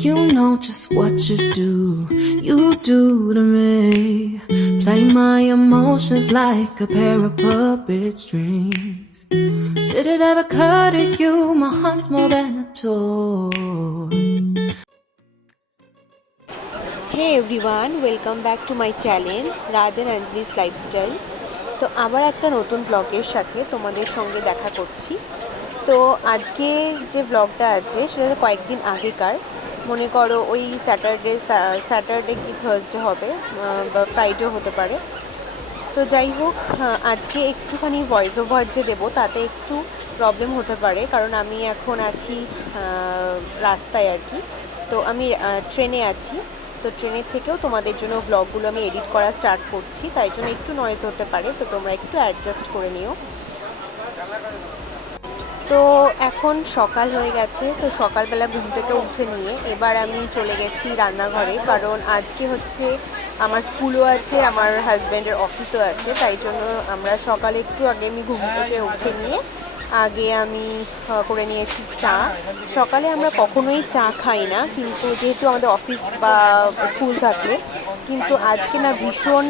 You know just what you do to me. Play my emotions like a pair of puppet strings. Did it ever occur to you my heart's more than a toy? Hey everyone, welcome back to my channel Raj and Anjali's Lifestyle. তো আবার একটা নতুন ব্লগের সাথে তোমাদের সঙ্গে দেখা করছি। তো আজকের যে ব্লগটা আছে সেটা কয়েকদিন আগেকার, মনে করো ওই স্যাটারডে কি থার্সডে হবে বা ফ্রাইডেও হতে পারে। তো যাই হোক, আজকে একটুখানি ভয়েস ওভার যে দেবো তাতে একটু প্রবলেম হতে পারে, কারণ আমি এখন আছি রাস্তায় আর কি। তো আমি ট্রেনে আছি, তো ট্রেনের থেকেও তোমাদের জন্য ব্লগগুলো আমি এডিট করা স্টার্ট করছি, তাই জন্য একটু নয়েজ হতে পারে, তো তোমরা একটু অ্যাডজাস্ট করে নিও। তো এখন সকাল হয়ে গেছে, তো সকালবেলা ঘুম থেকে উঠে নিয়ে এবার আমি চলে গেছি রান্নাঘরে, কারণ আজকে হচ্ছে আমার স্কুলও আছে, আমার হাজব্যান্ডের অফিসও আছে, তাই জন্য আমরা সকালে একটু আগে আমি ঘুম থেকে উঠে নিয়ে আগে আমি করে নিয়েছি চা। সকালে আমরা কখনোই চা খাই না, কিন্তু যেহেতু আমাদের অফিস বা স্কুল থাকে, কিন্তু আজকে না ভীষণ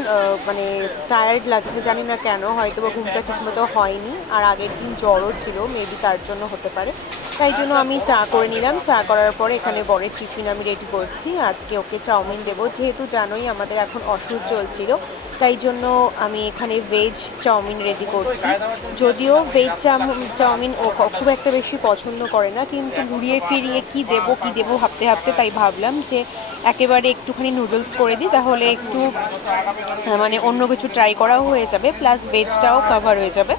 মানে টায়ার্ড লাগছে, জানি না কেন, হয়তো বা ঘুমটা ঠিকমতো হয়নি, আর আগের দিন জ্বরও ছিল, মেবি তার জন্য হতে পারে। তাই জন্য আমি চা করে নিলাম। চা করার পরে এখানে বরের টিফিন আমি রেডি করছি। আজকে ওকে চাউমিন দেবো, যেহেতু জানোই আমাদের এখন অসুখ চলছিল, তাই জন্য আমি এখানে ভেজ চাউমিন রেডি করছি। যদিও ভেজ চাউমিন ও খুব একটা বেশি পছন্দ করে না, কিন্তু ঘুরিয়ে ফিরিয়ে কি দেবো ভাবতে ভাবতে তাই ভাবলাম যে একেবারে একটুখানি নুডলস করে দিই, তাহলে একটু মানে অন্য কিছু ট্রাই করাও হয়ে যাবে, প্লাস ভেজটাও কভার হয়ে যাবে।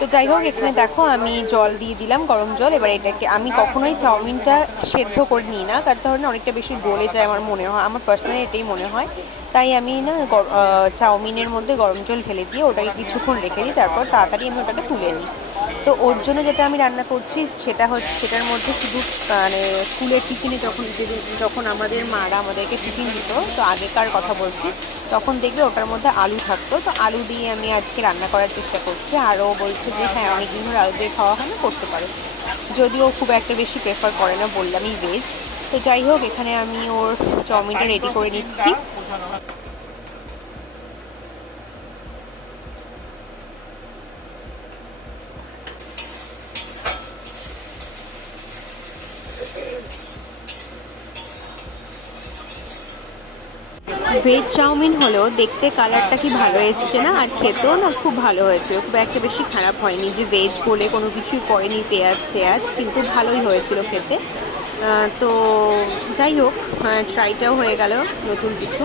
তো যাই হোক, এখানে দেখো আমি জল দিয়ে দিলাম, গরম জল। এবার এটাকে আমি কখনোই চাউমিনটা সেদ্ধ করে নিই না, কারণ তাহলে না অনেকটা বেশি গলে যায় আমার মনে হয়, আমার পার্সোনালি এটাই মনে হয়। তাই আমি না চাউমিনের মধ্যে গরম জল ঢেলে দিয়ে ওটাকে কিছুক্ষণ রেখে দিই, তারপর তাড়াতাড়ি আমি ওটাকে তুলে নিই। তো ওর জন্য যেটা আমি রান্না করছি সেটা হচ্ছে, সেটার মধ্যে শুধু মানে স্কুলের টিফিনে যখন আমাদের মারা আমাদেরকে টিফিন দিত, তো আগেকার কথা বলছি, তখন দেখবে ওটার মধ্যে আলু থাকতো, তো আলু দিয়ে আমি আজকে রান্না করার চেষ্টা করছি। আর ও বলছে যে হ্যাঁ, অনেকদিন ধরে আলু দিয়ে খাওয়া হয় না, করতে পারো, যদিও খুব একটা বেশি প্রেফার করে না, বললামই ভেজ। তো যাই হোক, এখানে আমি ওর চাউমিনটা রেডি করে নিচ্ছি। ভেজ চাউমিন হলেও দেখতে কালারটা কি ভালো এসছে না, আর খেতেও না খুব ভালো হয়েছে, খুব একটা বেশি খারাপ হয়নি, যে ভেজ বলে কোনো কিছুই পড়েনি, পেঁয়াজ, কিন্তু ভালোই হয়েছিল খেতে। তো যাই হোক, ট্রাইটাও হয়ে গেল নতুন কিছু।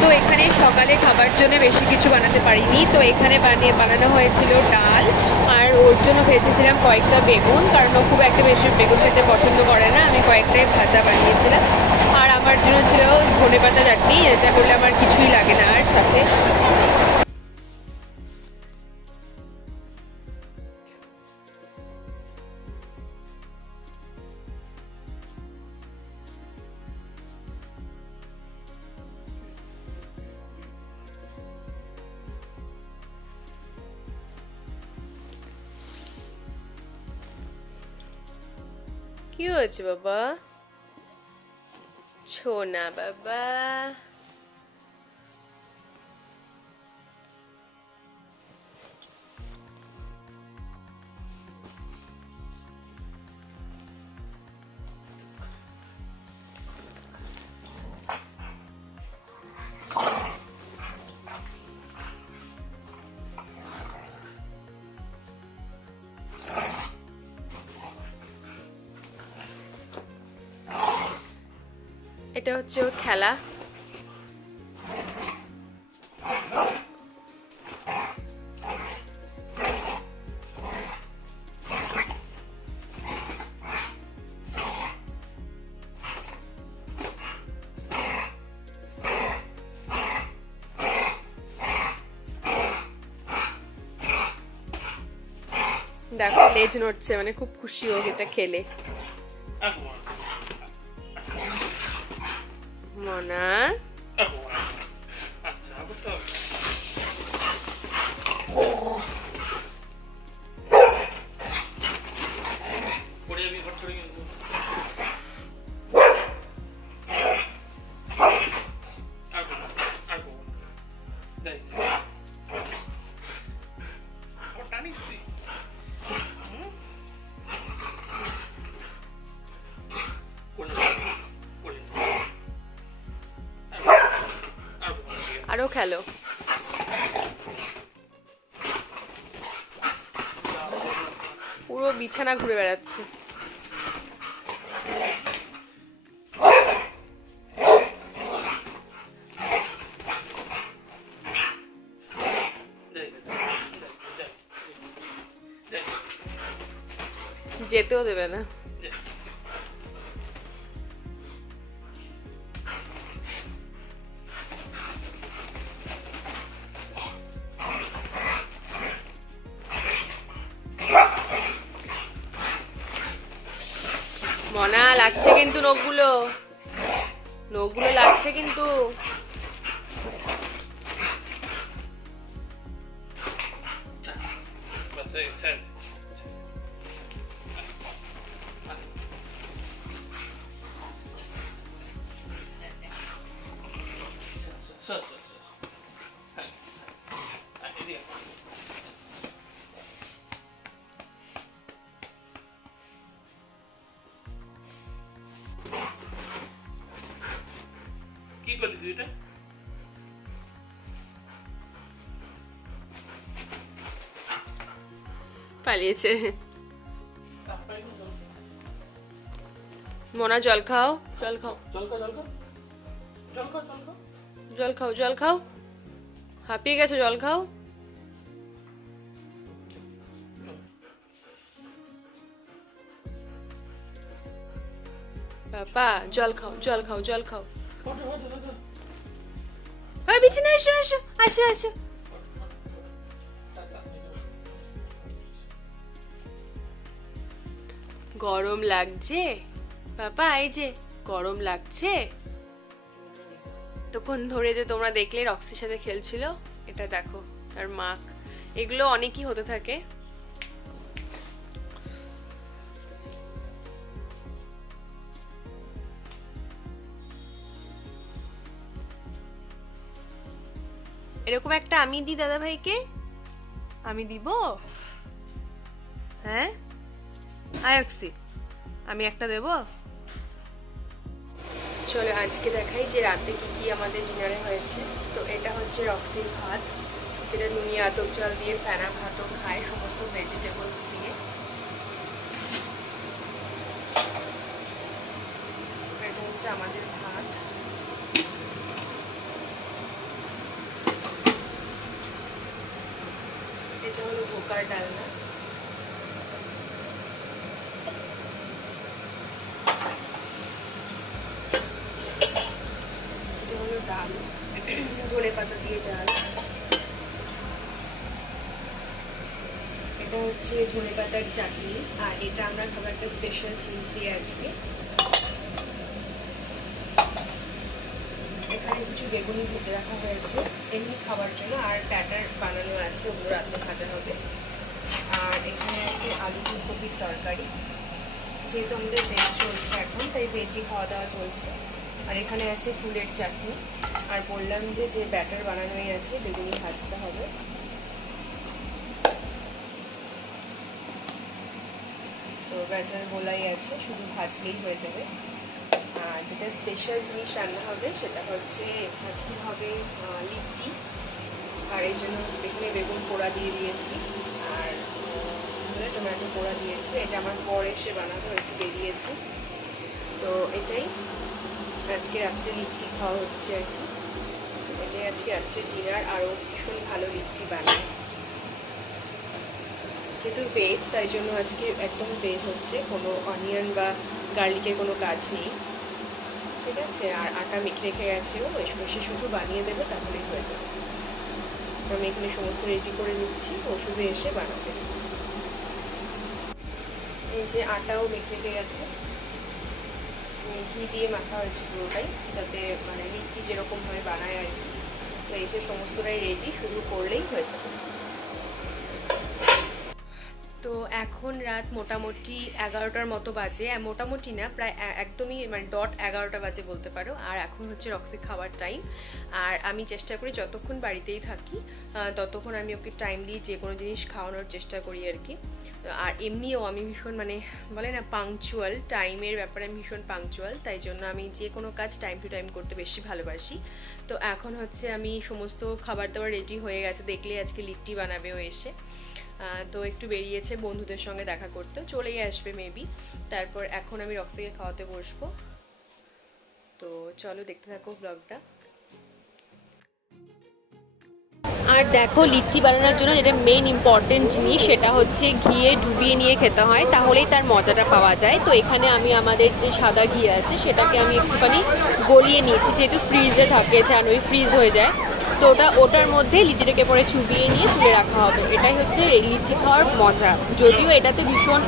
তো এখানে সকালে খাবার জন্য বেশি কিছু বানাতে পারিনি, তো এখানে বানানো হয়েছিল ডাল, আর ওর জন্য ভেজেছিলাম কয়েকটা বেগুন, কারণ ও খুব একটা বেশি বেগুন খেতে পছন্দ করে না, আমি কয়েকটাই ভাজা বানিয়েছিলাম। আর আমার জন্য ছিল ধনেপাতা চাটনি, এটা করলে আমার কিছুই লাগে না আর সাথে। কি হয়েছে বাবা? সোনা বাবা, এটা হচ্ছে ওর খেলা। দেখো লেজ নড়ছে, মানে খুব খুশি হোক এটা খেলে। মনা আরো খেলো। পুরো বিছানা ঘুরে বেড়াচ্ছে। যেতেও দেবে না। মনা লাগছে কিন্তু নখগুলো, নখগুলো লাগছে কিন্তু। কি করলি তুই এটা? পালিয়েছে। মোনা জল খাও, জল খাও, জল খা, জল খা, জল খা, জল খা। জল খাও, জল খাও। হাঁপিয়ে গেছে, জল খাও। বাবা জল খাও, জল খাও, জল খাও। বিছানায় এসো, এসো, আসো, আসো। গরম লাগছে বাবা? এই যে গরম লাগছে। তখন ধরে যে তোমরা দেখলে রক্সির সাথে খেলছিল, এটা দেখো তার মাক। এগুলো অনেকই হতে থাকে। এরকম একটা আমি দিই দাদা ভাইকে, আমি দিব। হ্যাঁ আয়ক্সি, আমি একটা দেব। চলো আজকে দেখাই যে রাতে কি কি আমাদের ডিনারে হয়েছে। তো এটা হচ্ছে রক্সির ভাত, যেটা নুনি আতপ চাল দিয়ে ফেনা ভাতও খায়, সমস্ত ভেজিটেবলস দিয়ে। এটা হচ্ছে আমাদের ভাত। এটা হলো ধোকার ডালনা। এটা হলো ডাল, ধনে পাতা দিয়ে ডাল। এটা হচ্ছে ধনে পাতার চাটনি, আর এটা আমরা খাবো একটা স্পেশাল চিজ দিয়ে আজকে। এখানে কিছু বেগুনি ভেজে রাখা হয়েছে এমনি খাবার জন্য, আর ব্যাটার বানানো আছে, ওগুলো রাতে ভাজা হবে। আর এখানে আছে আলু ফুলকপির তরকারি, যেহেতু আমাদের ভেজ চলছে এখন, তাই ভেজই খাওয়া দাওয়া চলছে। আর এখানে আছে ফুলের চাটনি, আর বললাম যে যে ব্যাটার বানানোই আছে, বেগুনি ভাজতে হবে। তো ব্যাটার গোলাই আছে, শুধু ভাজলেই হয়ে যাবে। আর যেটা স্পেশাল জিনিস রান্না হবে সেটা হচ্ছে আজকে হবে লিট্টি। আর এই জন্য এখানে বেগুন পোড়া দিয়ে দিয়েছি, আর টমেটো পোড়া দিয়েছি। এটা আমার বর এসে বানাবো, একটু বেরিয়েছে। তো এটাই আজকে রাত্রে লিট্টি খাওয়া হচ্ছে আর কি। এটাই আজকে রাত্রে ডিনার। আরও ভীষণ ভালো লিট্টি বানায়, যেহেতু ভেজ তাই জন্য আজকে একদম ভেজ হচ্ছে, কোনো অনিয়ন বা গার্লিকের কোনো কাজ নেই, ঠিক আছে। আর আটা মেখে রেখে গেছে ও, সে শুধু বানিয়ে দেবে, তাহলেই হয়ে যাবে। আমি এখানে সমস্ত রেডি করে নিচ্ছি, ও শুধু এসে বানাবে। এই যে আটাও মেখে রেখে গেছে, ঘি দিয়ে মাখা হয়েছে পুরোটাই, যাতে মানে লিট্টি যেরকমভাবে বানায় আর কি। তো এই যে সমস্তটাই রেডি, শুধু করলেই হয়ে যাবে। তো এখন রাত মোটামুটি 11টার মতো বাজে, মোটামুটি না, প্রায় একদমই মানে ডট 11টা বাজে বলতে পারো। আর এখন হচ্ছে রক্সি খাওয়ার টাইম। আর আমি চেষ্টা করি যতক্ষণ বাড়িতেই থাকি ততক্ষণ আমি ওকে টাইমলি যে কোনো জিনিস খাওয়ানোর চেষ্টা করি আর কি। আর এমনিও আমি ভীষণ মানে বলে না পাংচুয়াল, টাইমের ব্যাপারে আমি ভীষণ পাংচুয়াল, তাই জন্য আমি যে কোনো কাজ টাইম টু টাইম করতে বেশি ভালোবাসি। তো এখন হচ্ছে আমি সমস্ত খাবার দাবার রেডি হয়ে গেছে, দেখলে আজকে লিট্টি বানাবেও এসে। তো একটু বেরিয়েছে বন্ধুদের সঙ্গে দেখা করতে, চলেই আসবে মেবি। তারপর এখন আমি রক্সিকে খাওয়াতে বসবো। তো চলো দেখতে থাকো ব্লগটা। আর দেখো লিট্টি বানানোর জন্য যেটা মেইন ইম্পর্টেন্ট জিনিস সেটা হচ্ছে ঘিয়ে ডুবিয়ে নিয়ে খেতে হয়, তাহলেই তার মজাটা পাওয়া যায়। তো এখানে আমি আমাদের যে সাদা ঘি আছে সেটাকে আমি একটুখানি গলিয়ে নিয়েছি, যেহেতু ফ্রিজে থাকে, জানোই ফ্রিজ হয়ে যায়। তো ওটার মধ্যে লিট্টিটাকে পরে চুবিয়ে নিয়ে তুলে রাখা হবে। এটাই হচ্ছে লিট্টি খাওয়ার মজা। যদিও এটাতে ভীষণ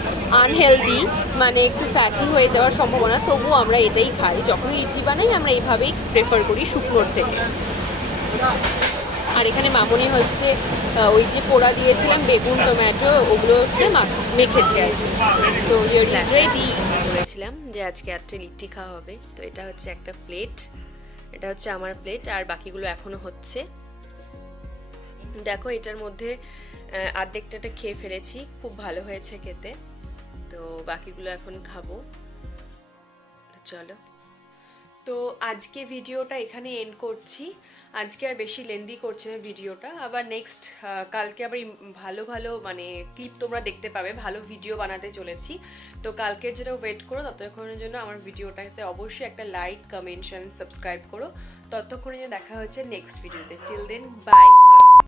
আনহেলদি, মানে একটু ফ্যাটি হয়ে যাওয়ার সম্ভাবনা, তবুও আমরা এটাই খাই। যখনই লিট্টি বানাই আমরা এইভাবেই প্রেফার করি শুকনোর থেকে। আর এখানে মামনি হচ্ছে ওই যে পোড়া দিয়েছিলাম বেগুন টমেটো, ওগুলোকে মেখেছে আর কি। তো হিয়ার ইজ রেডি। বলেছিলাম যে আজকে একটা লিট্টি খাওয়া হবে। তো এটা হচ্ছে একটা প্লেট, এটা হচ্ছে আমার প্লেট, আর বাকিগুলো এখনো হচ্ছে। দেখো এটার মধ্যে অর্ধেকটা খেয়ে ফেলেছি, খুব ভালো হয়েছে খেতে। তো বাকিগুলো এখন খাবো। চলো, তো আজকে ভিডিওটা এখানে এন্ড করছি। আজকে আর বেশি লেন্দি করছে না ভিডিওটা। আবার নেক্সট কালকে আবার ভালো ভালো মানে ক্লিপ তোমরা দেখতে পাবে, ভালো ভিডিও বানাতে চলেছি। তো কালকের যেটা ওয়েট করো, ততক্ষণের জন্য আমার ভিডিওটাতে অবশ্যই একটা লাইক, কমেন্ট, সাবস্ক্রাইব করো। ততক্ষণে দেখা হচ্ছে নেক্সট ভিডিওতে। Till then by.